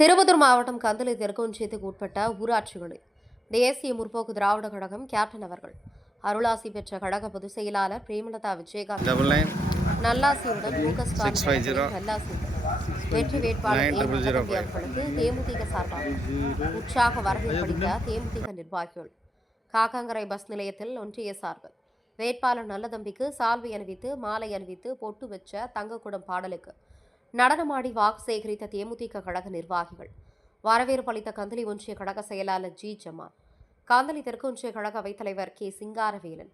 திருப்பத்தூர் மாவட்டம் கந்தளை தெற்கொன்றியத்துக்கு உட்பட்ட ஊராட்சிகளில் தேசிய முற்போக்கு திராவிட கழகம் கேப்டன் அவர்கள் அருளாசி பெற்ற கழக பொதுச் செயலாளர் பிரேமலதா விஜயகாந்த் நல்லாசியுடன் வெற்றி வேட்பாளர் அவர்களுக்கு தேமுதிக சார்பாக உற்சாக வரவேற்பளித்த தேமுதிக நிர்வாகிகள் காக்காங்கரை பஸ் நிலையத்தில் ஒன்றிய சார்பில் வேட்பாளர் நல்லதம்பிக்கு சால்வை அணிவித்து மாலை அணிவித்து பொட்டு வச்ச தங்கக்குடம் பாடலுக்கு நடனமாடி வாக்கு சேகரித்த தேமுதிக கழக நிர்வாகிகள் வரவேற்பு அளித்த கந்தளி ஒன்றிய கழக செயலாளர் ஜி ஜமால், காந்தளி தெற்கு ஒன்றிய கழக அவைத்தலைவர் கே சிங்காரவேலன்,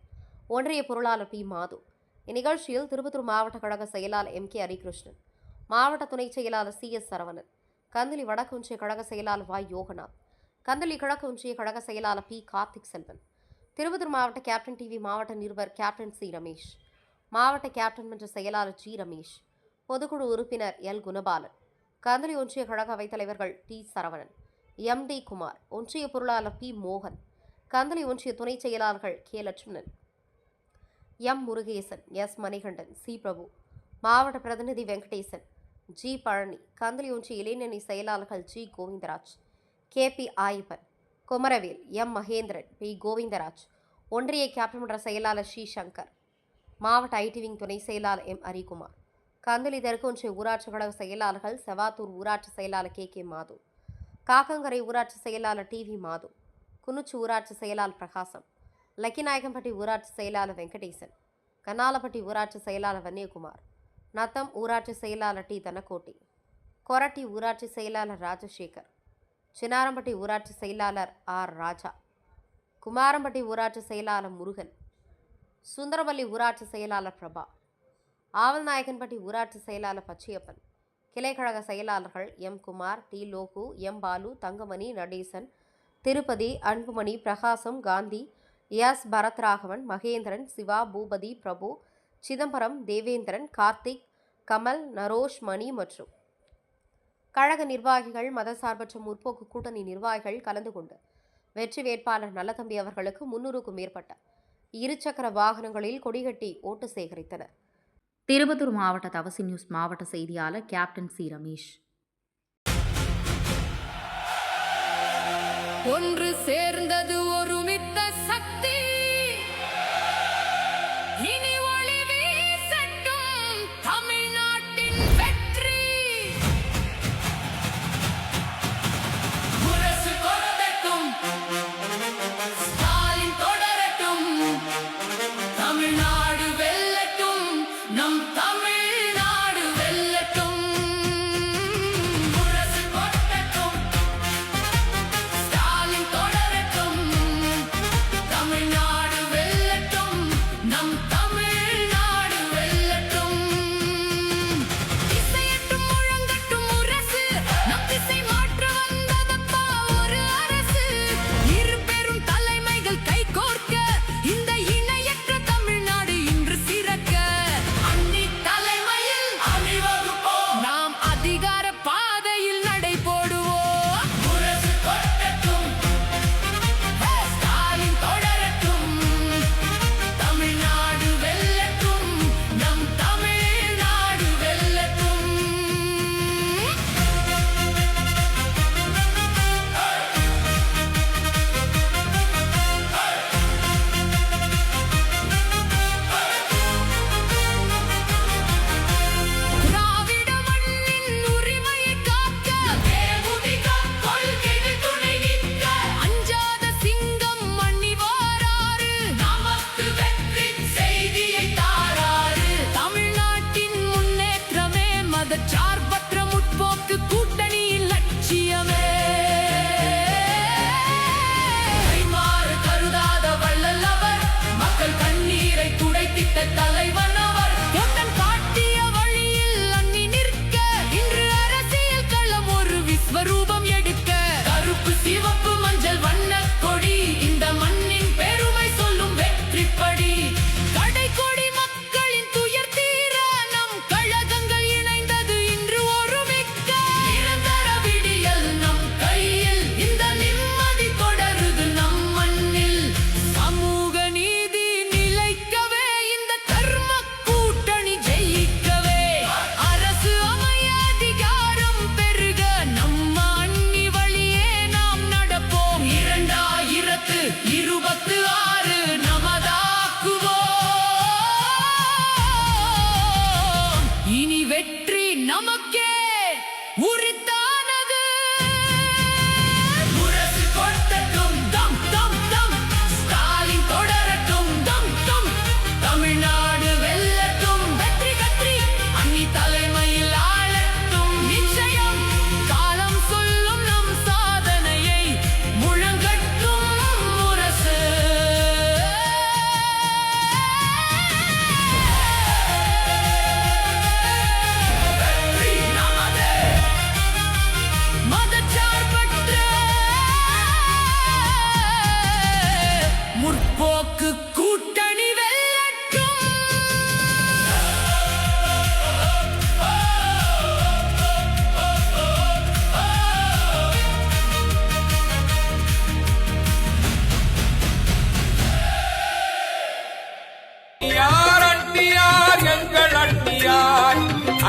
ஒன்றிய பொருளாளர் பி மாது. இந்நிகழ்ச்சியில் திருப்பத்தூர் மாவட்ட கழக செயலாளர் எம் கே ஹரிகிருஷ்ணன், மாவட்ட துணை செயலாளர் சி எஸ் சரவணன், கந்தளி வடக்கு ஒன்றிய கழக செயலாளர் வாய் யோகநாத், கந்தளி கிழக்கு ஒன்றிய கழக செயலாளர் பி கார்த்திக் செல்வன், திருப்பத்தூர் மாவட்ட கேப்டன் டிவி மாவட்ட நிருபர் கேப்டன் சி ரமேஷ், மாவட்ட கேப்டன் மன்ற செயலாளர் ஜி ரமேஷ், பொதுக்குழு உறுப்பினர் எல் குணபாலன், கந்தளி ஒன்றிய கழக அவைத்தலைவர்கள் T Saravanan, M D Kumar, ஒன்றிய பொருளாளர் பி மோகன், கந்தளி ஒன்றிய துணை செயலாளர்கள் K Lakshmanan, M Murugesan, S Manikandan, C Prabhu, மாவட்ட பிரதிநிதி வெங்கடேசன், ஜி பழனி, கந்தளி ஒன்றிய இளைஞரணி செயலாளர்கள் G Govindaraj, K P Ayappan, Kumaravel, M Mahendran, P Govindaraj, ஒன்றிய கேப்டன் மன்ற செயலாளர் சி சங்கர், மாவட்ட ஐடி விங் துணை செயலாளர் எம் ஹரிகுமார், கந்தளி தெற்கு ஒன்றிய ஊராட்சி கழக செயலாளர்கள் செவாத்தூர் ஊராட்சி செயலாளர் கே கே மாது, காக்கங்கரை ஊராட்சி செயலாளர் டி வி மாது, குனுச்சு ஊராட்சி செயலாளர் பிரகாசம், லக்கிநாயக்கம்பட்டி ஊராட்சி செயலாளர் வெங்கடேசன், கண்ணாலப்பட்டி ஊராட்சி செயலாளர் வன்னியகுமார், நத்தம் ஊராட்சி செயலாளர் டி தனக்கோட்டி, கொரட்டி ஊராட்சி செயலாளர் ராஜசேகர், சின்னாரம்பட்டி ஊராட்சி செயலாளர் ஆர் ராஜா, குமாரம்பட்டி ஊராட்சி செயலாளர் முருகன், சுந்தரவல்லி ஊராட்சி செயலாளர் பிரபா, ஆவல்நாயக்கன்பட்டி ஊராட்சி செயலாளர் பச்சையப்பன், கிளைக்கழக செயலாளர்கள் M Kumar, T Logu, M Balu, Thangamani, Natesan, Tirupati, Anbumani, Prakasam, Gandhi, S Bharathraghavan, Mahendran, Siva, Boopathi, Prabhu, Chidambaram, Devendran, Karthik, Kamal, Narosh, Mani மற்றும் கழக நிர்வாகிகள், மதசார்பற்ற முற்போக்கு கூட்டணி நிர்வாகிகள் கலந்து கொண்டு வெற்றி வேட்பாளர் நல்லதம்பி அவர்களுக்கு 300க்கும் மேற்பட்ட இருசக்கர வாகனங்களில் கொடிகட்டி ஓட்டு சேகரித்தனர். திருப்பத்தூர் மாவட்ட தவசி நியூஸ் மாவட்ட செய்தியாளர் கேப்டன் சி ரமேஷ். ஒன்று சேர்ந்தது ஒருமித்த சக்தி, இனி ஒளி வீசட்டும் தமிழ்நாட்டின் வெற்றி. முரசு தொடரட்டும், ஸ்டாலின் தொடரட்டும், தமிழ்நாடு வெல்லட்டும், நம் தமிழ்நாடு வெல்லட்டும். முரசு கொட்டட்டும், ஸ்டாலின் தொடரட்டும்,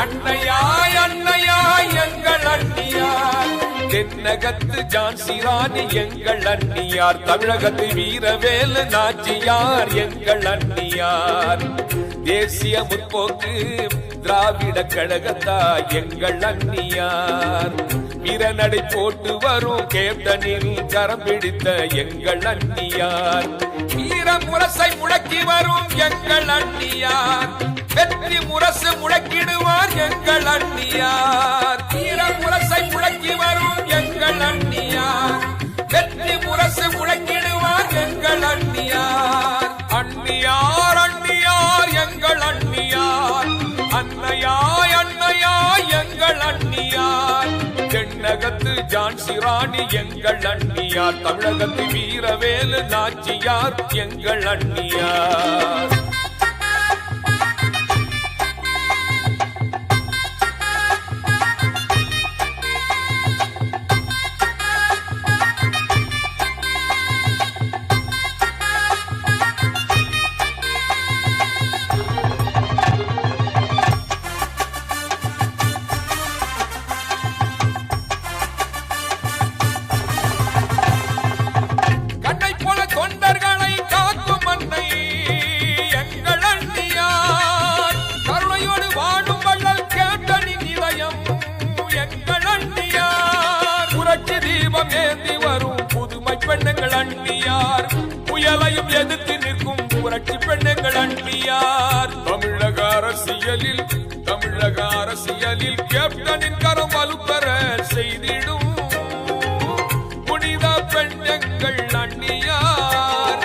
அன்னையாய் அன்னையாய் எங்கள் அன்னியார், தென்னகத்து ஜான்சி ராணி எங்கள் அன்னியார், தமிழகத்து வீரவேலு நாச்சியார் எங்கள் அன்னியார், தேசிய முற்போக்கு திராவிட கழகத்தா எங்கள் அன்னியார், வீரநடை போட்டு வரும் கேப்டனில் கரம் பிடித்த எங்கள் அன்னியார், வீர முரசை முழக்கி வரும் எங்கள் அன்னியார், வெற்றி முரசு முழக்கிடுவார் எங்கள் அன்னியார், வீர முரசை முழக்கி வரும் எங்கள் அன்னியார், வெற்றி முரசு முழக்கிடுவார் எங்கள் அன்னியார், அன்னியார் அன்னியார் எங்கள் அன்னியார், அன்னையாய் அன்னையாய் எங்கள் அன்னியார், தென்னகத்து ஜான்சி ராணி எங்கள் அன்னியார், தமிழகத்து வீரவேலு நாச்சியார் எங்கள் அன்னியார். பெண்ணுங்கள் அன்னியார், புயலையும் எதிர்த்து நிற்கும் புரட்சி பெண்ணுங்கள் அன்னியார், தமிழக அரசியலில் கேப்டனின் கரம் வலுப்பெற செய்திடும் புனித பெண்ணுங்கள் அன்னியார்,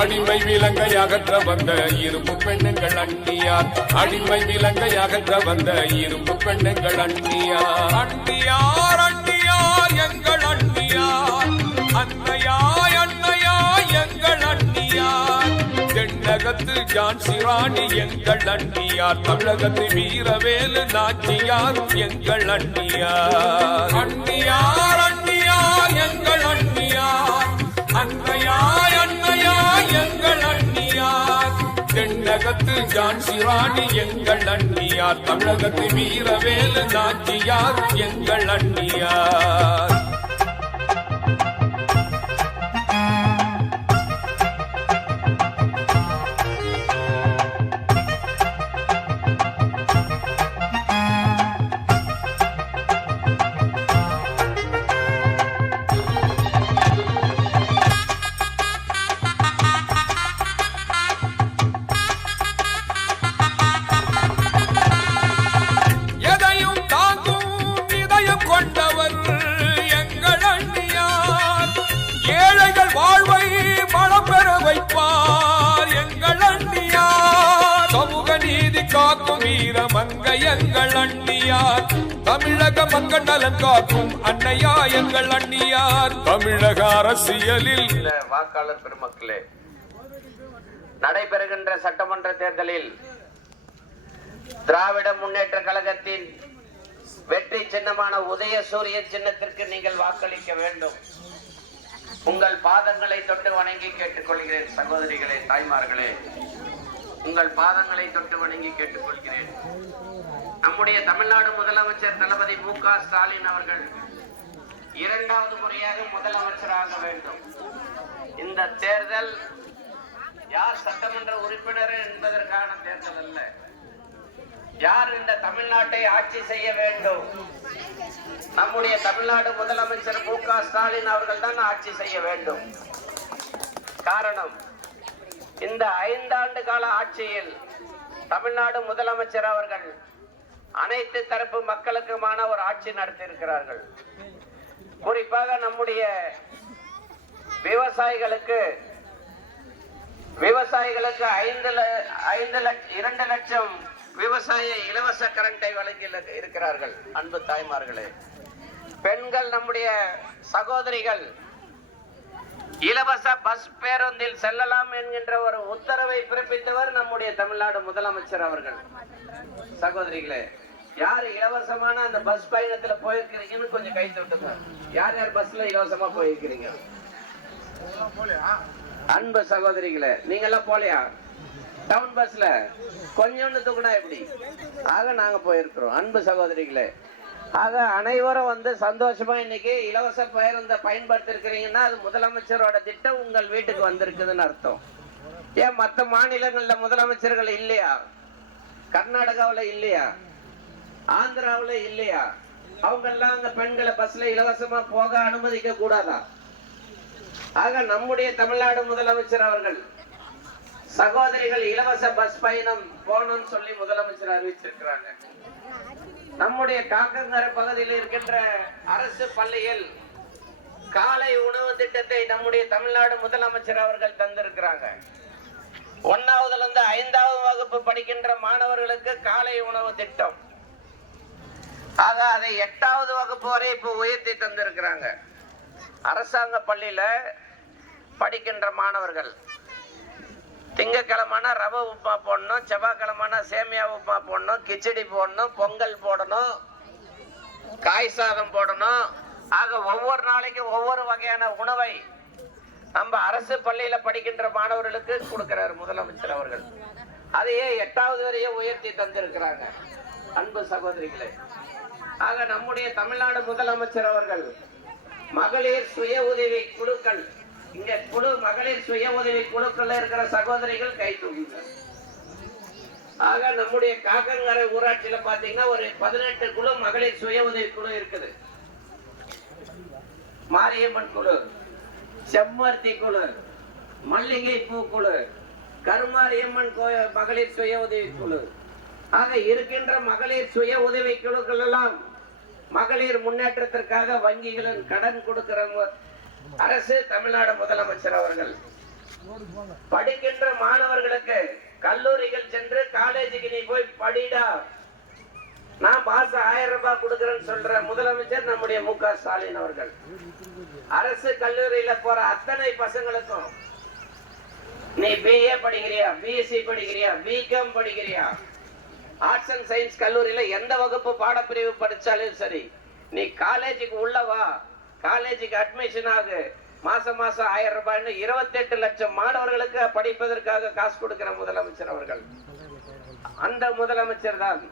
அடிமை விலங்கை அகற்ற வந்த இரும்பு பெண்ணுங்கள் அன்னியார், அடிமை விலங்கை அகற்ற வந்த இரும்பு பெண்ணுங்கள் அன்னியார், அன்னியார் அன்னியார் எங்கள் அன்னியார், அன்னையாய் அன்னையாய் எங்கள் அன்னியார், தென்னகத்து ஜான்சி ராணி எங்கள் அன்னியார், தமிழகத்து வீரவேலு நாச்சியார் எங்கள் அன்னியார், அன்னியார் அன்னியார் எங்கள் அன்னியார், அன்னையாய் அன்னையாய் எங்கள் அன்னியார், தென்னகத்து ஜான்சி ராணி எங்கள் அன்னியார், தமிழகத்து வீரவேலு நாச்சியார் எங்கள் அன்னியார். காக்கும் வீர மங்கை எங்கள் அன்னியார், தமிழக மக்கள் நலன் காக்கும் அன்னையா எங்கள் அன்னியார், தமிழக அரசியலில். வாக்காளர் பெருமக்களே, நடைபெறுகின்ற சட்டமன்ற தேர்தலில் திராவிட முன்னேற்ற கழகத்தின் வெற்றி சின்னமான உதயசூரிய சின்னத்திற்கு நீங்கள் வாக்களிக்க வேண்டும். உங்கள் பாதங்களை தொட்டு வணங்கி கேட்டுக்கொள்கிறேன். சகோதரிகளே, தாய்மார்களே, உங்கள் பாதங்களை தொட்டு வணங்கி கேட்டுக்கொள்கிறேன். நம்முடைய தமிழ்நாடு முதலமைச்சர் தளபதி மு.க. ஸ்டாலின் அவர்கள் 2வது முறையாக முதலமைச்சராக வேண்டும். இந்த தேர்தல் யார் சட்டமன்ற உறுப்பினர் என்பதற்கான தேர்தல் அல்ல. யார் இந்த தமிழ்நாட்டை ஆட்சி செய்ய வேண்டும்? நம்முடைய தமிழ்நாடு முதலமைச்சர் மு.க. ஸ்டாலின் அவர்கள் தான் ஆட்சி செய்ய வேண்டும். காரணம், இந்த 5 ஆண்டு கால ஆட்சியில் தமிழ்நாடு முதலமைச்சர் அவர்கள் அனைத்து தரப்பு மக்களுக்குமான ஒரு ஆட்சி நடத்தியிருக்கிறார்கள். குறிப்பாக நம்முடைய விவசாயிகளுக்கு 2 லட்சம் விவசாய இலவச கரண்டை வழங்கி இருக்கிறார்கள். அன்பு தாய்மார்களே, பெண்கள், நம்முடைய சகோதரிகள் இலவச பஸ் பேருந்தில் செல்லலாம் என்கின்ற ஒரு உத்தரவை பிறப்பித்தவர் நம்முடைய தமிழ்நாடு முதலமைச்சர் அவர்கள். சகோதரிகளே, யார் இலவசமான அந்த பஸ் பயணத்துல போயிருக்கிறீங்கன்னு கொஞ்சம் கை தட்டுங்க. யார் யார் பஸ்ல இலவசமா போயிருக்கிறீங்க? அன்பு சகோதரிகளே, நீங்க எல்லாம் போலையா? டவுன் பஸ்ல கொஞ்சோண்டு தூக்குனா எப்படி? ஆக நாங்க போயிருக்கிறோம். அன்பு சகோதரிகளே, ஆக அனைவரும் வந்து சந்தோஷமா இன்னைக்கு இலவச பேருந்தை பயன்படுத்திருக்கிறீங்கன்னா அது முதலமைச்சரோட திட்டம் உங்கள் வீட்டுக்கு வந்திருக்குதுன்னு அர்த்தம். ஏன் மற்ற மாநிலங்கள்ல முதலமைச்சர்கள் இல்லையா? கர்நாடகாவில் இல்லையா? ஆந்திராவில் இல்லையா? அவங்க எல்லாம் அங்க பெண்களை பஸ்ல இலவசமா போக அனுமதிக்க கூடாதா? ஆக நம்முடைய தமிழ்நாடு முதலமைச்சர் அவர்கள் சகோதரிகள் இலவச பஸ் பயணம் போகணும்னு சொல்லி முதலமைச்சர் அறிவிச்சிருக்கிறாங்க. நம்முடைய காக்கங்கரை பகுதியில் இருக்கின்ற அரசு பள்ளியில் காலை உணவு திட்டத்தை நம்முடைய தமிழ்நாடு முதலமைச்சர் அவர்கள் தந்திருக்கிறாங்க. 1ஆவதுல இருந்து 5ஆவது வகுப்பு படிக்கின்ற மாணவர்களுக்கு காலை உணவு திட்டம். ஆக அதை 8ஆவது வகுப்பு வரை இப்போ உயர்த்தி தந்திருக்கிறாங்க. அரசாங்க பள்ளியில படிக்கின்ற மாணவர்கள் திங்கக்கிழமைனா ரவை உப்புமா போடணும், செவ்வாய்க்கிழமைனா சேமியா உப்புமா போடணும், கிச்சடி போடணும், பொங்கல் போடணும், காய் சாதம் போடணும். ஆக ஒவ்வொரு நாளைக்கும் ஒவ்வொரு வகையான உணவை நம்ம அரசு பள்ளியில படிக்கின்ற மாணவர்களுக்கு கொடுக்கிறார் முதலமைச்சர் அவர்கள். அதையே 8ஆவது வரையே உயர்த்தி தந்திருக்கிறாங்க. அன்பு சகோதரிகளே, ஆக நம்முடைய தமிழ்நாடு முதலமைச்சர் அவர்கள் மகளிர் சுய உதவி குழுக்கள், இங்க குழு மகளிர் சுய உதவி குழுக்கள் இருக்கிற சகோதரிகள் கை தூக்குங்க. ஆக நம்முடைய காக்கங்கரை ஊராட்சியில பாத்தீங்கன்னா ஒரு 18 குழு மகளிர் சுய உதவி குழு இருக்குது. மாரியம்மன் குழு, செம்மர்த்தி குழு, மல்லிகை பூ குழு, கருமாரியம்மன் மகளிர் சுய உதவி குழு. ஆக இருக்கின்ற மகளிர் சுய உதவி குழுக்கள் எல்லாம் மகளிர் முன்னேற்றத்திற்காக வங்கிகளின் கடன் கொடுக்கிற அரசு தமிழ்நாடு முதலமைச்சர் அவர்கள். படிக்கின்ற மாணவர்களுக்கு கல்லூரிகள் சென்று காலேஜுக்கு நீ போய் படிடா, நான் மாசம் 1000 ரூபாய் கொடுக்கிறேன்னு சொல்ற முதலமைச்சர் நம்முடைய மு.க. ஸ்டாலின் அவர்கள். அரசு கல்லூரியில போற அத்தனை பசங்களுக்கும் நீ பிஏ படிக்கிறியா, பிஎஸ்சி படிக்கிறியா, பிகாம் படிக்கிறியா, ஆர்ட்ஸ் அண்ட் சயின்ஸ் கல்லூரியில எந்த வகுப்பு பாடப்பிரிவு படிச்சாலும் சரி, நீ காலேஜுக்கு உள்ளவா, காலேஜுக்கு அட்மிஷன் ஆகு, மாசம் 1000 ரூபாய்னு 28 லட்சம் மாணவர்களுக்கு படிப்பதற்காக காசு கொடுக்கிற முதலமைச்சர் அவர்கள். அந்த முதலமைச்சர் தான்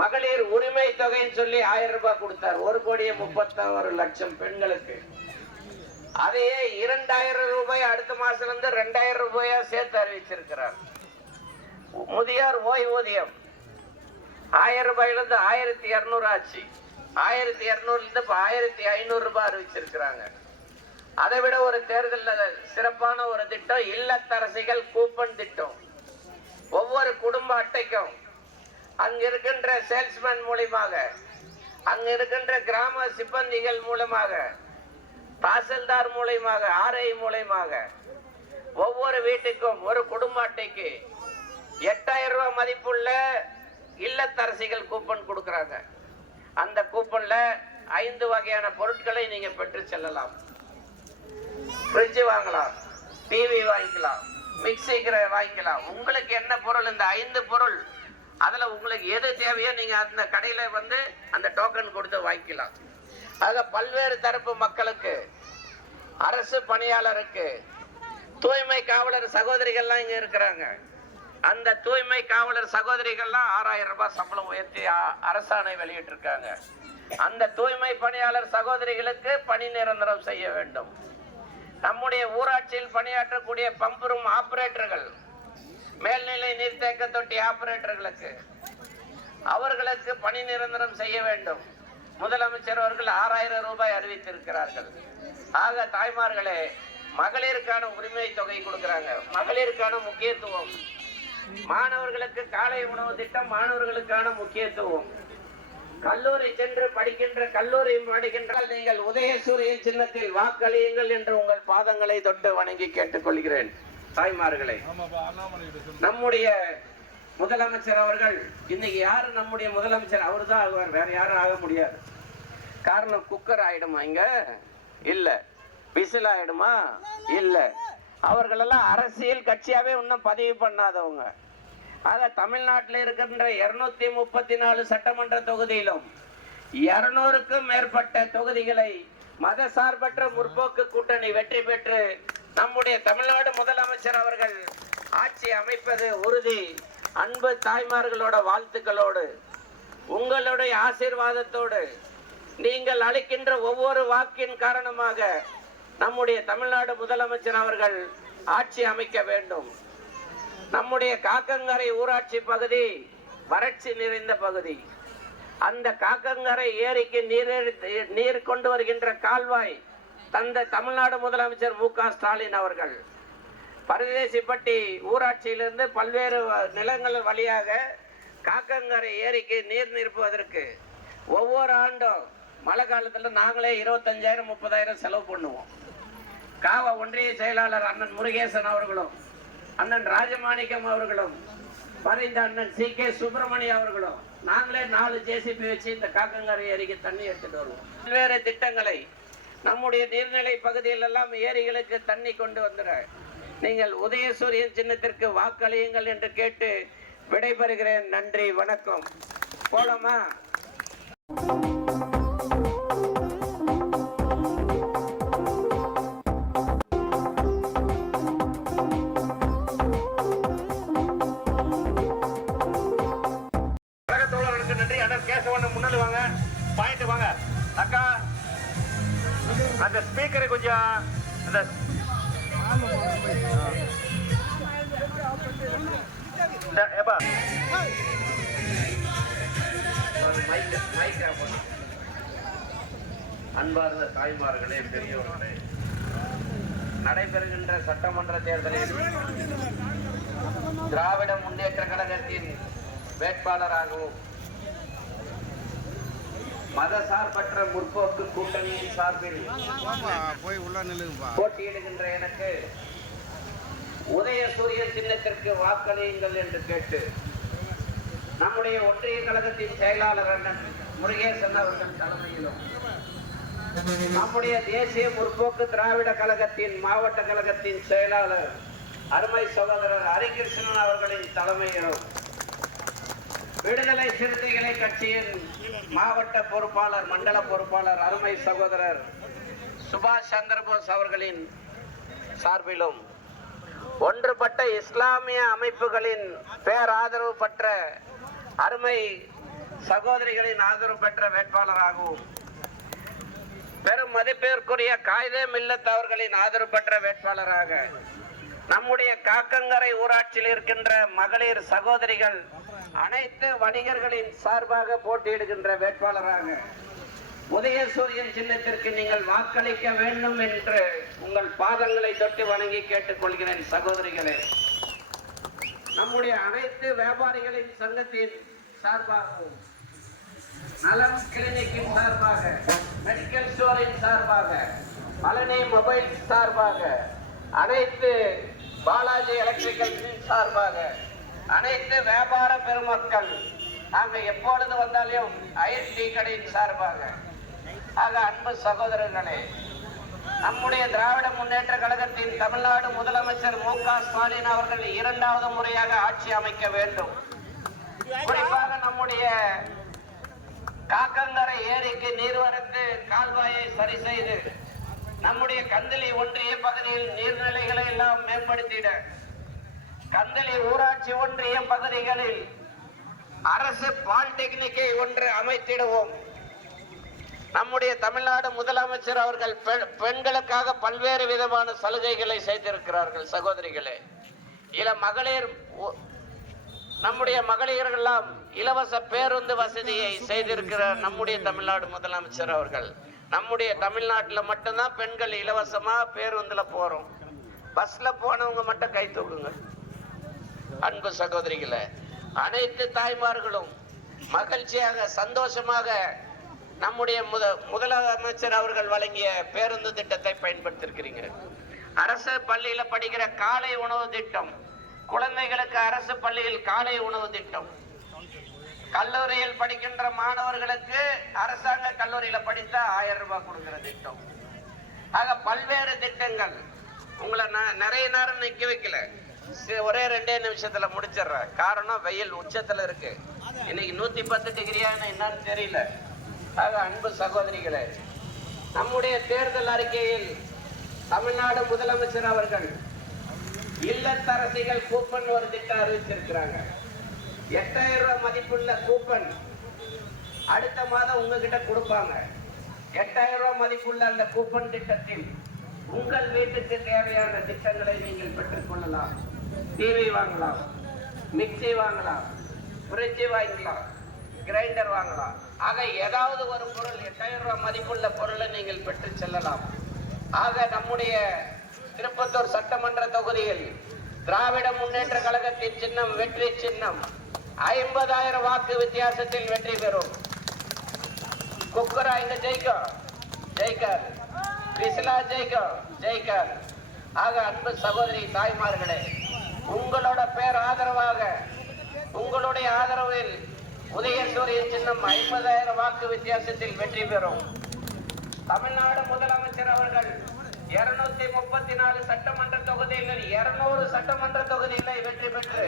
மகளிர் உரிமை தொகைன்னு சொல்லி 1000 ரூபாய் கொடுத்தார். 1,31,00,000 பெண்களுக்கு. அதையே 2000 ரூபாய் அடுத்த மாசத்துல இருந்து 2000 ரூபாயா சேர்த்து அறிவிச்சிருக்கிறார். முதியோர் ஓய்வூதியம் 1000 ரூபாயில இருந்து 1200 ஆச்சு. 1200 இருந்து 1500 ரூபாய் அறிவிச்சிருக்கிறாங்க. அதை விட ஒரு தேர்தலில் சிறப்பான ஒரு திட்டம் இல்லத்தரசிகள் கூப்பன் திட்டம். ஒவ்வொரு குடும்ப அட்டைக்கும் அங்க இருக்கின்ற சேல்ஸ்மேன் மூலமாக, அங்க இருக்கின்ற கிராம சிப்பந்திகள் மூலமாக, தாசில்தார் மூலமாக, ஆர்ஐ மூலமாக ஒவ்வொரு வீட்டுக்கும் ஒரு குடும்ப அட்டைக்கு 8000 ரூபாய் மதிப்புள்ள இல்லத்தரசிகள் கூப்பன் கொடுக்கறாங்க. அந்த கூப்பன்ல 5 வகையான பொருட்களை நீங்க பெற்று செல்லலாம். ஃப்ரிட்ஜ் வாங்கலாம், டிவி வாங்கிக்கலாம், மிக்ஸி வாங்கிக்கலாம். உங்களுக்கு என்ன பொருள், இந்த 5 பொருள், அதுல உங்களுக்கு எது தேவையோ நீங்க அந்த கடையில வந்து அந்த டோக்கன் கொடுத்து வாங்கிக்கலாம். ஆக பல்வேறு தரப்பு மக்களுக்கு, அரசு பணியாளருக்கு, தூய்மை காவலர் சகோதரிகள்லாம் இங்க இருக்கிறாங்க. அந்த தூய்மை காவலர் சகோதரிகள்லாம் 6000 ரூபாய் சம்பளம் உயர்த்தி அரசாணை வெளியிட்டிருக்காங்க. அந்த தூய்மை பணியாளர் சகோதரிகளுக்கு பணி நிரந்தரம் செய்ய வேண்டும். நம்முடைய ஊராட்சியில் பணியாற்றக்கூடிய பம்ப் ரூம் ஆபரேட்டர்கள், மேல்நிலை நீர்த்தேக்க தொட்டி ஆபரேட்டர்களுக்கு, அவர்களுக்கு பணி நிரந்தரம் செய்ய வேண்டும். முதலமைச்சர் அவர்கள் 6000 ரூபாய் அறிவித்திருக்கிறார்கள். ஆக தாய்மார்களே, மகளிருக்கான உரிமை தொகை கொடுக்கிறாங்க. மகளிருக்கான முக்கியத்துவம், மாணவர்களுக்கு காலை உணவு திட்டம், மாணவர்களுக்கான முக்கியத்துவம். கல்லூரி சென்று படிக்கின்ற, கல்லூரி படிக்கின்ற நீங்கள் உதயசூரிய சின்னத்தில் வாக்களியுங்கள் என்று உங்கள் பாதங்களை தொட்டு வணங்கி கேட்டுக்கொள்கிறேன். தாய்மார்களே, நம்முடைய முதலமைச்சர் அவர்கள் இன்னைக்கு யாரு நம்முடைய முதலமைச்சர்? அவர் தான் ஆகுவார், வேற யாரும் ஆக முடியாது. காரணம், குக்கர் ஆயிடுமா இங்க? இல்ல. விசில் ஆயிடுமா? இல்ல. அவர்களெல்லாம் அரசியல் கட்சியாவே இன்னும் பதிவு பண்ணாதவங்க. ஆக தமிழ்நாட்டில் இருக்கின்ற 234 சட்டமன்ற தொகுதியிலும் 200க்கும் மேற்பட்ட தொகுதிகளை மதசார்பற்ற முற்போக்கு கூட்டணி வெற்றி பெற்று நம்முடைய தமிழ்நாடு முதலமைச்சர் அவர்கள் ஆட்சி அமைப்பது உறுதி. அன்பு தாய்மார்களோட வாழ்த்துக்களோடு, உங்களுடைய ஆசீர்வாதத்தோடு, நீங்கள் அளிக்கின்ற ஒவ்வொரு வாக்கின் காரணமாக நம்முடைய தமிழ்நாடு முதலமைச்சர் அவர்கள் ஆட்சி அமைக்க வேண்டும். நம்முடைய காக்கங்கரை ஊராட்சி பகுதி வறட்சி நிறைந்த பகுதி. அந்த காக்கங்கரை ஏரிக்கு நீர் கொண்டு வருகின்ற கால்வாய் தந்த தமிழ்நாடு முதலமைச்சர் மு.க. ஸ்டாலின் அவர்கள் பரதேசிப்பட்டி ஊராட்சியிலிருந்து பல்வேறு நிலங்கள் வழியாக காக்கங்கரை ஏரிக்கு நீர் நிரப்புவதற்கு ஒவ்வொரு ஆண்டும் மழை காலத்தில் நாங்களே 25,000 30,000 செலவு பண்ணுவோம். காவ ஒன்றிய செயலாளர் அண்ணன் முருகேசன் அவர்களும், அண்ணன் ராஜமாணிக்கம் அவர்களும், மறைந்த அண்ணன் சி.கே. சுப்பிரமணியம் அவர்களும் நாங்களே 4 JCB வச்சு இந்த காக்கங்கரை ஏரிக்கு தண்ணி எடுத்துட்டு வருவோம். பல்வேறு திட்டங்களை நம்முடைய நீர்நிலை பகுதியில் எல்லாம் ஏரிகளுக்கு தண்ணி கொண்டு வந்துட நீங்கள் உதயசூரியன் சின்னத்திற்கு வாக்களியுங்கள் என்று கேட்டு விடைபெறுகிறேன். நன்றி, வணக்கம். போலாமா? நன்றி. அண்ணன் கேசவன் முன்னாடி வாங்க, பாயிண்ட் வாங்க. அக்கா அந்த ஸ்பீக்கரை கொஞ்சம் அந்த அன்பார்ந்த தாய்மார்களே, பெரியவர்களே, நடைபெறுகின்ற சட்டமன்ற தேர்தலில் திராவிட முன்னேற்ற கழகத்தின் வேட்பாளராகவும் மதசார்பற்ற முற்போக்கு கூட்டணியின் சார்பில் போட்டியிடுகின்ற எனக்கு உதயசூரியன் சின்னத்திற்கு வாக்களியுங்கள் என்று கேட்டு நம்முடைய ஒன்றிய கழகத்தின் செயலாளர் அண்ணன் முருகேசன் அவர்கள் தலைமையிலும் நம்முடைய தேசிய முற்போக்கு திராவிட கழகத்தின் மாவட்ட கழகத்தின் செயலாளர் அருமை சகோதரர் ஹரிகிருஷ்ணன் அவர்களின் தலைமையிலும் விடுதலை சிறுத்தைகளை கட்சியின் மாவட்ட பொறுப்பாளர் மண்டல பொறுப்பாளர் அருமை சகோதரர் சுபாஷ் சந்திரபோஸ் அவர்களின் சார்பிலும் ஒன்றுபட்ட இஸ்லாமிய அமைப்புகளின் பேராதரவு பெற்ற அருமை சகோதரிகளின் ஆதரவு பெற்ற வேட்பாளராகவும் பெரும் மதிப்பிற்குரிய காயிதே மில்லத் அவர்களின் ஆதரவு பெற்ற வேட்பாளராக நம்முடைய காக்கங்கரை ஊராட்சியில் இருக்கின்ற மகளிர் சகோதரிகள் அனைத்து வணிகர்களின் சார்பாக போட்டியிடுகின்ற வேட்பாளராக உதயசூரியன் சின்னத்திற்கு நீங்கள் வாக்களிக்க வேண்டும் என்று உங்கள் பாதங்களை தொட்டு வணங்கி கேட்டுக்கொள்கிறேன். சகோதரிகளே, நம்முடைய அனைத்து வியாபாரிகளின் சங்கத்தின் சார்பாகவும், நலம் கிளினிக்கின் சார்பாக, மெடிக்கல் ஸ்டோரின் சார்பாக, பழனி மொபைல் சார்பாக, அனைத்து பாலாஜி எலக்ட்ரிக்கல்ஸின் சார்பாக, அனைத்து வியாபார பெருமக்கள் நாங்கள் எப்பொழுது வந்தாலும் ஐடி கடையின் சார்பாக, ஆக அன்பு சகோதரர்களே, நம்முடைய திராவிட முன்னேற்ற கழகத்தின் தமிழ்நாடு முதலமைச்சர் மு.க. ஸ்டாலின் அவர்கள் 2வது முறையாக ஆட்சி அமைக்க வேண்டும். குறிப்பாக நம்முடைய காக்கங்கரை ஏரிக்கு நீர்வரத்து கால்வாயை சரி செய்து நம்முடைய கந்தளி ஒன்றிய பகுதியில் நீர்நிலைகளை எல்லாம் மேம்படுத்திட கந்தளி ஊராட்சி ஒன்றிய பகுதிகளில் அரசு பாலிடெக்னிக்கை ஒன்று அமைத்திடுவோம். நம்முடைய தமிழ்நாடு முதலமைச்சர் அவர்கள் பெண்களுக்காக பல்வேறு விதமான சலுகைகளை செய்திருக்கிறார்கள். சகோதரிகளே, மகளிர் நம்முடைய மகளிரெல்லாம் இலவச பேருந்து வசதியை செய்திருக்கிறார் நம்முடைய தமிழ்நாடு முதலமைச்சர் அவர்கள். நம்முடைய தமிழ்நாட்டில் மட்டும்தான் பெண்கள் இலவசமா பேருந்துல போறோம். பஸ்ல போனவங்க மட்டும் கை தூக்குங்க. அன்பு சகோதரிகளே, அனைத்து தாய்மார்களும் மகிழ்ச்சியாக சந்தோஷமாக நம்முடைய முதலமைச்சர் அவர்கள் வழங்கிய பேருந்து திட்டத்தை பயன்படுத்தியிருக்கிறீங்க. அரசு பள்ளியில படிக்கிற காலை உணவு திட்டம், குழந்தைகளுக்கு அரசு பள்ளியில் காலை உணவு திட்டம், கல்லூரியில் படிக்கின்ற மாணவர்களுக்கு அரசாங்க கல்லூரியில படித்தா 1000 ரூபாய் கொடுக்கிற திட்டம். ஆக பல்வேறு திட்டங்கள். உங்களை நிறைய நேரம் நிக்க வைக்கல, ஒரே 2 நிமிஷத்துல முடிச்சிடுறேன். காரணம் வெயில் உச்சத்துல இருக்கு. இன்னைக்கு 110 டிகிரியா என்னன்னு தெரியல. ஆக அன்பு சகோதரிகளே, நம்முடைய தேர்தல் அறிக்கையில் தமிழ்நாடு முதலமைச்சர் அவர்கள் இல்லத்தரசிகள் கூப்பன் ஒரு திட்டம் அறிவிச்சிருக்கிறாங்க. 8000 ரூபாய் மதிப்புள்ள கூப்பன் அடுத்த மாதம் உங்ககிட்ட கொடுப்பாங்க. 8000 ரூபாய் மதிப்புள்ள அந்த கூப்பன் திட்டத்தில் உங்கள் வீட்டுக்கு தேவையான திட்டங்களை நீங்கள் பெற்றுக் கொள்ளலாம். டிவி வாங்கலாம், மிக்சி வாங்கலாம், ஃப்ரிட்ஜ் வாங்கலாம், கிரைண்டர் வாங்கலாம். ஆக ஏதாவது ஒரு பொருள் 8000 ரூபாய் மதிப்புள்ள பொருளை நீங்கள் பெற்று செல்லலாம். ஆக நம்முடைய திருப்பத்தூர் சட்டமன்ற தொகுதியில் திராவிட முன்னேற்ற கழகத்தின் சின்னம் வெற்றி சின்னம் 50,000 வாக்கு வித்தியாசத்தில் வெற்றி பெறும். குக்கரா இங்க ஜெயிக்கர், விசிலா ஜெயிக்கர். ஆக அன்பு சகோதரி தாய்மார்களே, உங்களோட பேர் ஆதரவாக, உங்களுடைய ஆதரவில் உதயசூரியன் சின்னம் 50,000 வாக்கு வித்தியாசத்தில் வெற்றி பெறும். தமிழ்நாடு முதலமைச்சர் அவர்கள் 234 சட்டமன்ற தொகுதிகளில் 200 சட்டமன்ற தொகுதிகளை வெற்றி பெற்று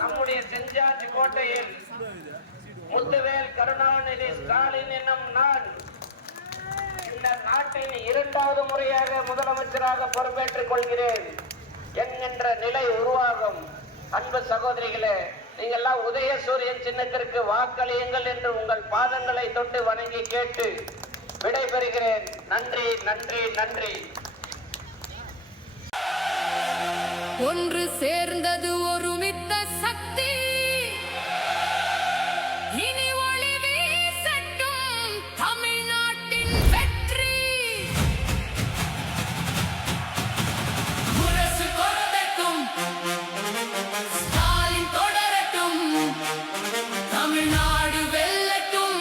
நம்முடைய செஞ்சார்ஜ் கோட்டையில் முத்துவேல் கருணாநிதி ஸ்டாலின் என்னும் நான் இந்த நாட்டின் 2வது முறையாக முதலமைச்சராக பொறுப்பேற்றுக் கொள்கிறேன் என்கின்ற நிலை உருவாகும். அன்பு சகோதரிகளே, நீங்கள்லாம் உதயசூரியன் சின்னத்திற்கு வாக்களியுங்கள் என்று உங்கள் பாதங்களை தொட்டு வணங்கி கேட்டு விடைபெறுகிறேன். நன்றி, நன்றி, நன்றி. ஒன்று சேர்ந்தது ஒருமித்த சக்தி, இனி ஒளி வீசட்டும் தமிழ்நாட்டின் வெற்றி. முரசு கொட்டட்டும், ஸ்டாலின் தொடரட்டும், தமிழ்நாடு வெல்லட்டும்,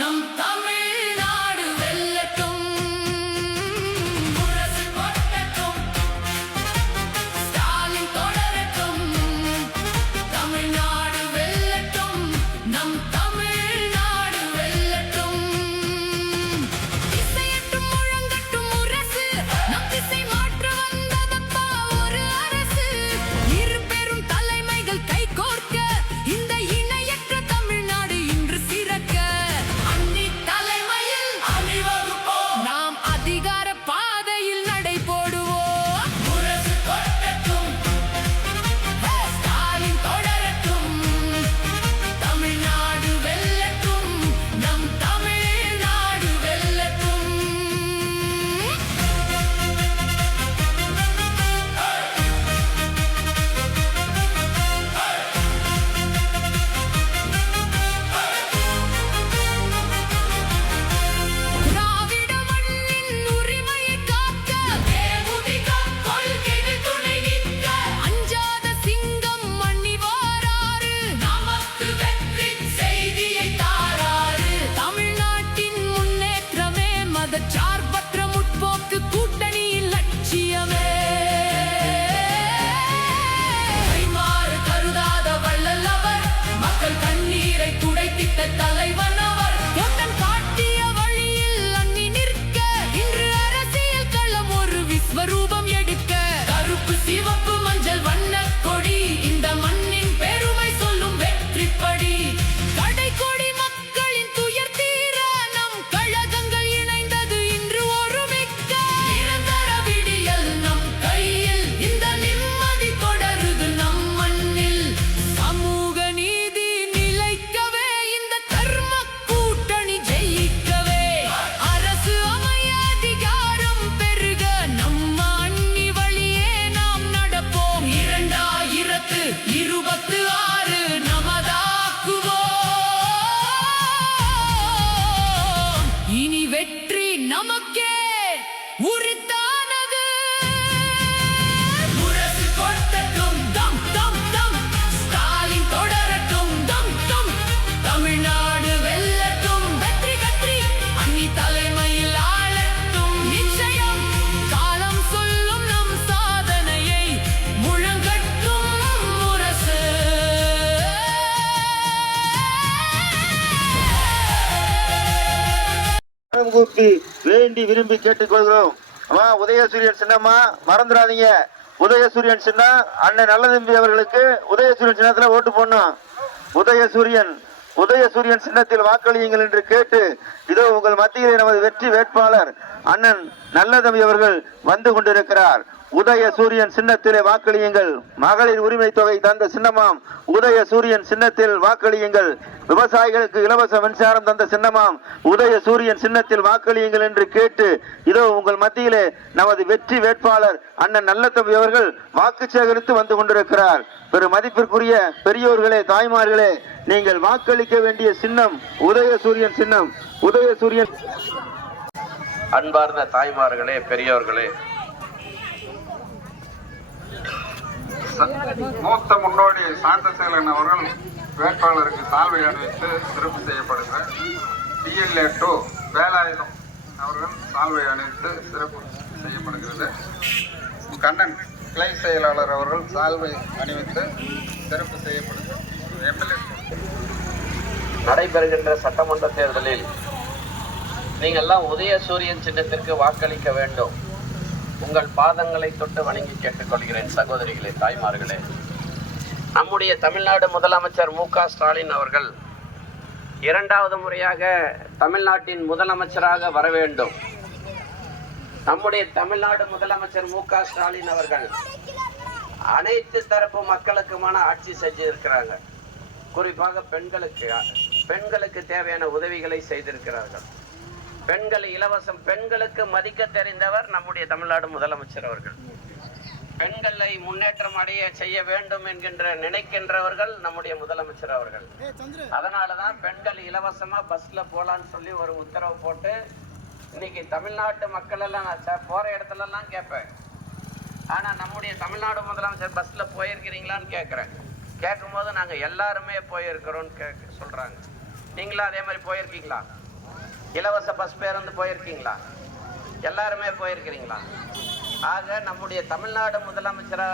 நம் தமிழ்நாடு வெல்லட்டும். முரசு கொட்டட்டும், ஸ்டாலின் தொடரட்டும், தமிழ்நாடு வெல்லட்டும், நம் தமிழ்நாடு வெல்லட்டும். திசையட்டும் முழங்கட்டும் முரசு, நம் திசை மாற்ற வந்ததப்பா ஒரு அரசு. இரு பெரும் தலைமைகள் கைகோர்க்க இந்த இணையற்ற தமிழ்நாடு இன்று சிறக்க. அன்னி தலைமையில் அணிவகுப்போம், நாம் அதிகார பாதையில் நடை போடுவோம். முரசு கொட்டட்டும், ஸ்டாலின் தொடரட்டும், தமிழ்நாடு வெல்லட்டும், நம் தமிழ்நாடு வெல்லட்டும். திராவிட மண்ணின் உரிமையை காக்க தேமுதிக கொள்கையில் துணை நிற்க. அஞ்சாத சிங்கம் மண்ணி வாராரு, நமக்கு வெற்றி செய்தியை தாராரு. தமிழ்நாட்டின் முன்னேற்றமே மதச்சார்பற்ற முற்போக்கு கூட்டணியின் லட்சியமே. கைமாறு கருதாத வள்ளல் அவர், மக்கள் கண்ணீரை துடைத்திட்ட தலைவன் அவர். தொண்டன் காட்டிய வழியில் அன்னி நிற்க, இன்று அரசியல் களம் ஒரு விஸ்வரூபம் எடுக்க. கருப்பு சிவப்பு மஞ்சள் வண்ண கொடி, இந்த மண்ணின் பெருமை சொல்லும் வெற்றிப்படி. கடைக்கோடி மக்களின் துயர் தீர, நம் கழகங்கள் இணைந்தது இன்று ஒருமிக்க. நிரந்தர விடியல் நம் கையில், இந்த நிம்மதி தொடருது நம் மண்ணில். சமூக நீதி நிலைக்கவே, இந்த தர்ம கூட்டணி ஜெயிக்கவே. அரசு அமைய அதிகாரம் பெருக, நம்ம அன்னி வழியே நாம் நடப்போம். 2026 நமதாக்குவோம். இனி வெற்றி நமக்கே உரித்தானது. முரசு கொட்டட்டும், தம் தம் தம், ஸ்டாலின் தொடரட்டும், தம் தம், தமிழ்நாடு வெல்லட்டும், வெற்றி வெற்றி, அன்னி தலைமையில் ஆளட்டும். நிச்சயம் காலம் சொல்லும் நம் சாதனையை, முழங்கட்டும் முரசு. கூப்பி வேண்டி விரும்பி கேட்டுக்கொள்கிறோம். உதயசூரியன் சின்னமா மறந்துடாதீங்க. உதயசூரியன் சின்னம் அண்ணன் நல்லதம்பி அவர்களுக்கு உதயசூரியன் சின்னத்துல ஓட்டு போடணும். உதயசூரியன் சின்னத்தில் வாக்களியுங்கள் என்று கேட்டு இதோ உங்கள் மத்தியிலே நமது வெற்றி வேட்பாளர் அண்ணன் நல்லதம்பி அவர்கள் வந்து கொண்டிருக்கிறார். உதய சூரியன் சின்னத்திலே வாக்களியுங்கள். மகளிர் உரிமை தொகை தந்த சின்னமாம் உதய சூரியன் சின்னத்தில் வாக்களியுங்கள். விவசாயிகளுக்கு இலவச மின்சாரம் தந்த சின்னமாம் உதய சூரியன் சின்னத்தில் வாக்களியுங்கள் என்று கேட்டு இதோ உங்கள் மத்தியிலே நமது வெற்றி வேட்பாளர் அண்ணன் நல்லதம்பி அவர்கள் வாக்கு சேகரித்து வந்து கொண்டிருக்கிறார். பெரும் மதிப்பிற்குரிய பெரியோர்களே, தாய்மார்களே, நீங்கள் வாக்களிக்க வேண்டிய சின்னம் உதய சூரியன் சின்னம். உதய சூரியன். அன்பார்ந்த தாய்மார்களே, பெரியோர்களே, மூத்த முன்னோடி சாந்தசேலன் அவர்கள் வேட்பாளருக்கு சால்வை அணிவித்து சிறப்பு செய்யப்படுகிற PLA 2 வேலாயுதம் அவர்கள் சால்வை அணிவித்து சிறப்பு செய்யப்படுகிறது. கண்ணன் கிளை செயலாளர் அவர்கள் சால்வை அணிவித்து சிறப்பு செய்யப்படுகிறார். MLA நடைபெறுகின்ற சட்டமன்ற தேர்தலில் நீங்கள்லாம் உதய சூரியன் சின்னத்திற்கு வாக்களிக்க வேண்டும். உங்கள் பாதங்களை தொட்டு வணங்கி கேட்டுக்கொள்கிறேன். சகோதரிகளே, தாய்மார்களே, நம்முடைய தமிழ்நாடு முதலமைச்சர் மு.க. ஸ்டாலின் அவர்கள் 2வது முறையாக தமிழ்நாட்டின் முதலமைச்சராக வர வேண்டும். நம்முடைய தமிழ்நாடு முதலமைச்சர் மு.க. ஸ்டாலின் அவர்கள் அனைத்து தரப்பு மக்களுக்குமான ஆட்சி செஞ்சிருக்கிறாங்க. குறிப்பாக பெண்களுக்கு தேவையான உதவிகளை செய்திருக்கிறார்கள். பெண்கள் இலவசம், பெண்களுக்கு மதிக்க தெரிந்தவர் நம்முடைய தமிழ்நாடு முதலமைச்சர் அவர்கள். பெண்களை முன்னேற்றம் அடைய செய்ய வேண்டும் என்கின்ற நினைக்கின்றவர்கள் நம்முடைய முதலமைச்சர் அவர்கள். அதனாலதான் பெண்கள் இலவசமா பஸ்ல போலான்னு சொல்லி ஒரு உத்தரவு போட்டு இன்னைக்கு தமிழ்நாட்டு மக்கள் எல்லாம் நான் போற இடத்துல எல்லாம் கேட்பேன். ஆனா நம்முடைய தமிழ்நாடு முதலமைச்சர் பஸ்ல போயிருக்கிறீங்களான்னு கேட்கிறேன். கேட்கும் போது நாங்க எல்லாருமே போயிருக்கிறோம்னு சொல்றாங்க. நீங்களும் அதே மாதிரி போயிருக்கீங்களா? இலவச பஸ் பேருந்து போயிருக்கீங்களா? எல்லாருமே போயிருக்கிறீங்களா? ஆக நம்முடைய தமிழ்நாடு முதலமைச்சரை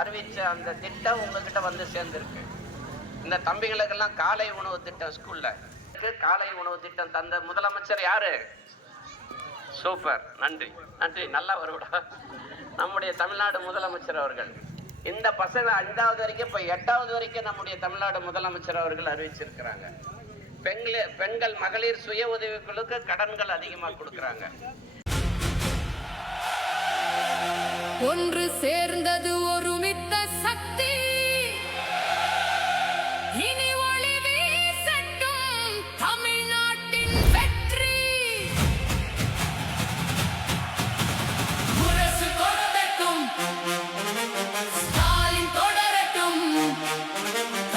அறிவிச்ச அந்த திட்டம் உங்ககிட்ட வந்து சேர்ந்திருக்கு. இந்த தம்பிகளுக்கெல்லாம் காலை உணவு திட்டம், ஸ்கூல்ல காலை உணவு திட்டம் தந்த முதலமைச்சர் யாரு? சூப்பர், நன்றி நன்றி, நல்லா வருவிடா நம்முடைய தமிழ்நாடு முதலமைச்சர் அவர்கள். இந்த பசங்க 5வது வரைக்கும், இப்ப 8வது வரைக்கும் நம்முடைய தமிழ்நாடு முதலமைச்சர் அவர்கள் அறிவிச்சிருக்கிறாங்க. பெண்கள் மகளிர் சுய உதவிக்குழுக்கு கடன்கள் அதிகமா கொடுக்கறாங்க. ஒன்று சேர்ந்தது ஒருமித்த சக்தி, இனி ஒளி வீசட்டும் தமிழ்நாட்டின் வெற்றி. முரசு தொடரட்டும், ஸ்டாலின் தொடரட்டும்,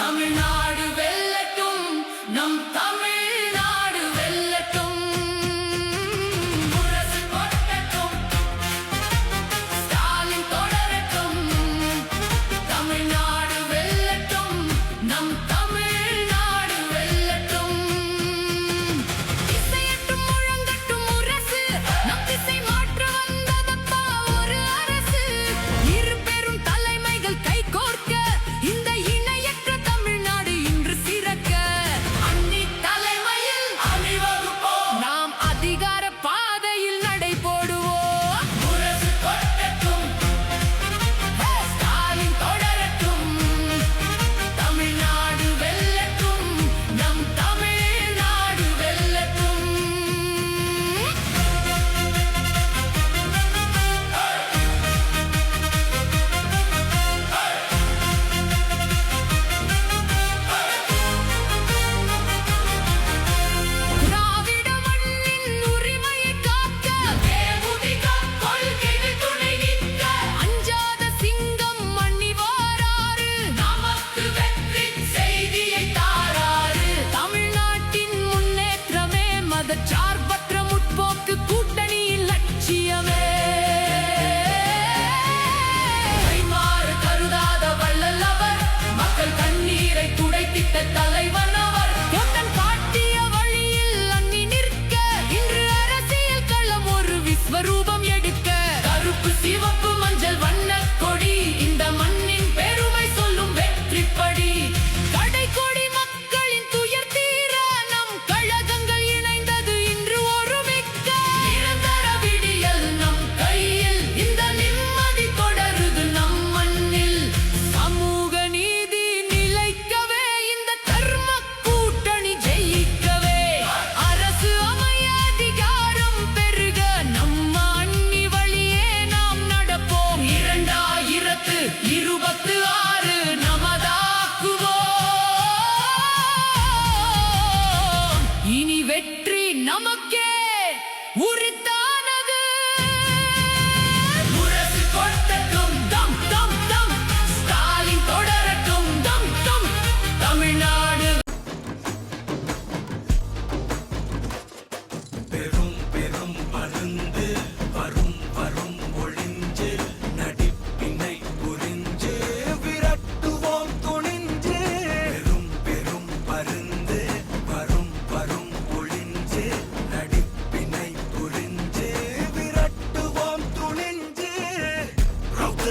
தமிழ்நாடு வெல்லட்டும், நம் தமிழ்நாடு வெல்லட்டும். முரசு கொட்டட்டும், ஸ்டாலின் தொடரட்டும்,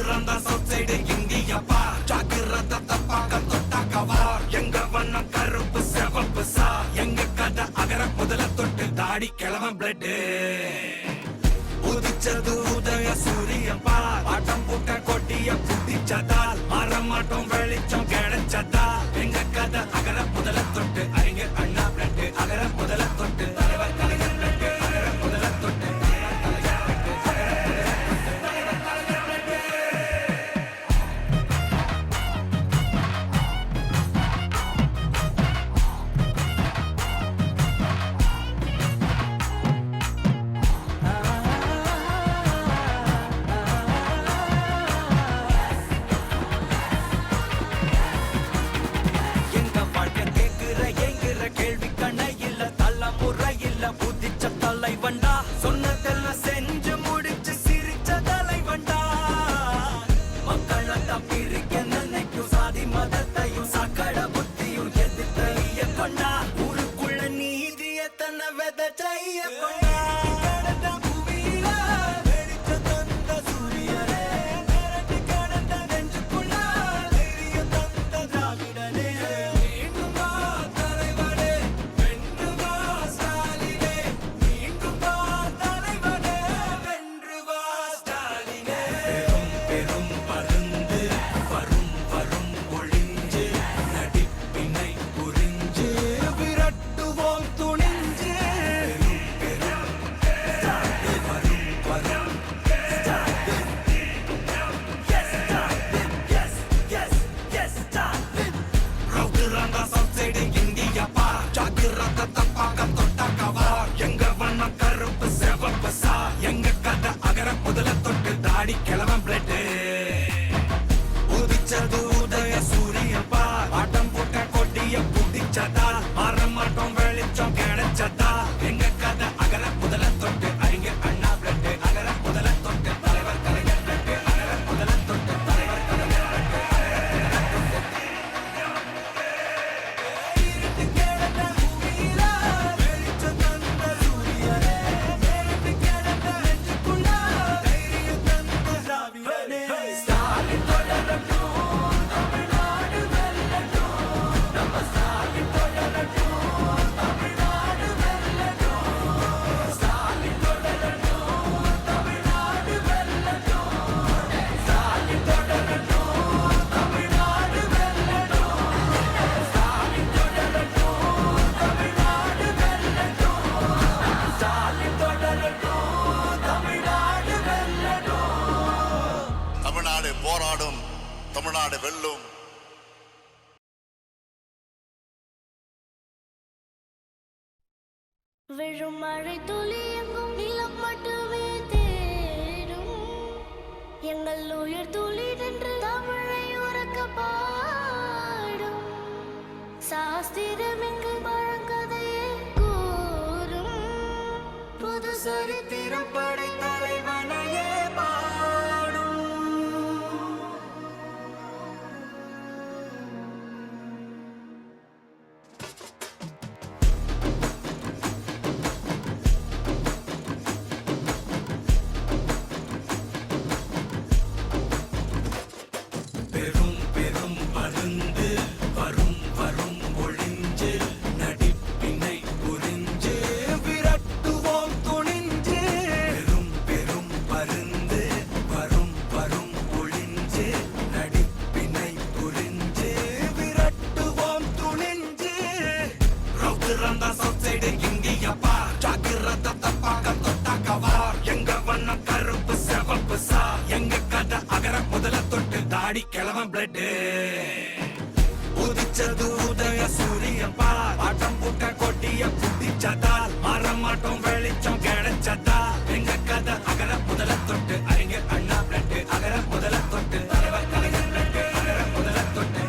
ரவுத்துறந்த சவுத் சைடு இந்தியப்பா ஜாக்கிரத தப்பாக்க தொட்டாக்கவா எங்க வண்ணம் கருப்பு செவப்பு சா எங்க கதை அகர முதல தொட்டு தாடி கிளவன் பிளட் உதிச்சது உதய சூரியப்பா ஆட்டம் போட்ட கொட்டிய புத்திச்சதால் மாறமாட்டோம் வெளிச்சம் கிடைச்சதா எங்க கதை அகர முதல தொட்டு அறிஞர் அண்ணா பிளட் அகர முதல தொட்டு தலைவர் கலைஞர் பிளட் அகர முதல தொட்டு எங்க வாழ்க்கை கேக்குற எங்கிற கேள்வி கண்ண இல்ல தள்ள முறை இல்ல புதிச்ச தலைவண்டா சொன்னதெல்லாம் செஞ்சு முடிச்சு சிரிச்ச தலைவண்டா மக்களை தப்பிரிக்க நினைக்கும் சாதி மதத்தையும் சக்கட புத்தியும் எதிர்த்தைய கொண்டா ஊருக்குள்ள நீதிய தன்னை விதைச்சைய கொண்டா கடந்த பூமியில வெடிச்ச தந்த சூரியனே மிரட்டி கடந்த நெஞ்சுக்குள்ள தைரியம் தந்த திராவிடனே மீண்டும் வா தலைவனே வென்று வா ஸ்டாலினே மீண்டும் வா தலைவனே வென்று வா ஸ்டாலினே பெரும் பருந்து வரும் வரும் ஒளிஞ்சு நடிப்பினை புரிஞ்சு விரட்டுவோம் துணிஞ்சு பெரும் ஸ்டாலின் வரும் வரும் ஸ்டாலின் எஸ் ஸ்டாலின் ரவுத்துறந்த சவுத் சைடு இந்தியப்பா ஜாக்கிரத தப்பாக்க தொட்டாக்கவா எங்க வண்ணம் கருப்பு செவப்பு சா எங்க கதை அகர முதல தொட்டு தாடி கிளவன் பிளட் உதிச்சது உதய சூரியப்பா ஆட்டம் போட்ட கொட்டிய புதிச்சதா மாறமாட்டோம் வெளிச்சம் கிடைச்சதா எங்க கதை அகர முதல தொட்டு அறிஞர் அண்ணா பிளட் அகர முதல தொட்டு தலைவர் கலைஞர் பிளட் அகர முதல தொட்டு தலைவர் கலைஞர் பிளட் இருட்டு கிடந்த பூமியில வெளிச்சம் தந்த சூரியனே மிரட்டி கிடந்த நெஞ்சுக்குள்ள தைரியம் தந்த திராவிடனே ஸ்டாலின் தொடரட்டும் தமிழ்நாடு வெல்லட்டும் நம்ம ஸ்டாலின் தொடரட்டும் தமிழ்நாடு வெல்லட்டும் ஸ்டாலின் தொடரட்டும் தமிழ்நாடு வெல்லட்டும் ஸ்டாலின் தொடரட்டும் தமிழ்நாடு வெல்லட்டும் ஸ்டாலின் தொடரட்டும் தமிழ்நாடு வெல்லட்டும் ஸ்டாலின் தொடரட்டும் தமிழ்நாடு வெல்லட்டும் தமிழ்நாடு போராடும், தமிழ்நாடு வெல்லும். விழும் மழை துளி எங்கும் நிலம் மட்டுமே தேடும் எங்கள் உயிர் துளி நின்று தமிழை உறக்க பாடும் சாஸ்திரம் எங்கு பழங்கதையே கூறும் புது சரித்திரம் படை தலைவனையே பாடும் பெரும் பெரும் பருந்து வரும் வரும் ஒளிஞ்சு நடிப்பினை புரிஞ்சு விரட்டுவோம் துணிஞ்சு பெரும் பெரும் பருந்து வரும் வரும் ஒளிஞ்சு நடிப்பினை புரிஞ்சு விரட்டுவோம் துணிஞ்சு ரவுத்துறந்த சவுத் சைடு இந்தியப்பா ஜாக்கிரத தப்பாக்க தொட்டாக்கவா எங்க வண்ணம் கருப்பு செவப்பு சா எங்க கதை அகர முதல தொட்டு தாடி கிளவன் பிளட் உதிச்சது உதய சூரியப்பா ஆட்டம் போட்ட கொட்டிய புத்திச்சதால் மாறமாட்டோம் வெளிச்சம் கிடைச்சதா எங்க கதை அகர முதல தொட்டு அறிஞர் அண்ணா பிளட் அகர முதல தொட்டு தலைவர் கலைஞர் பிளட் அகர முதல தொட்டு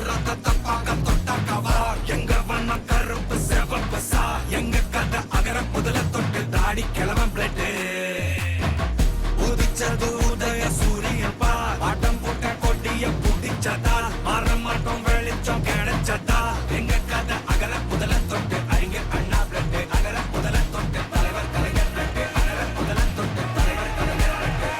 ரத்தத்தை பார்க்க தொட்டாக்கவா எங்க வண்ணம் கருப்பு சிவப்பு சா எங்க கதை அகர முதல தொட்டு தாடி கிளவன் பிளட்டு உதிச்சது உதய சூரியன் பா ஆட்டம் போட்ட கொடிய புடிச்சதா மாற மாட்டோம் வெளிச்சம் கிடைச்சதா எங்க கதை அகர முதல தொட்டு அறிஞர் அண்ணா பிளட்டு அகர முதல தொட்டு தலைவர் கலைஞர் பிளட்டு அகர முதல தொட்டு தலைவர் கலைஞர் பிளட்டு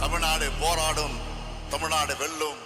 தமிழ்நாடு போராடும், தமிழ்நாடு வெல்லும்.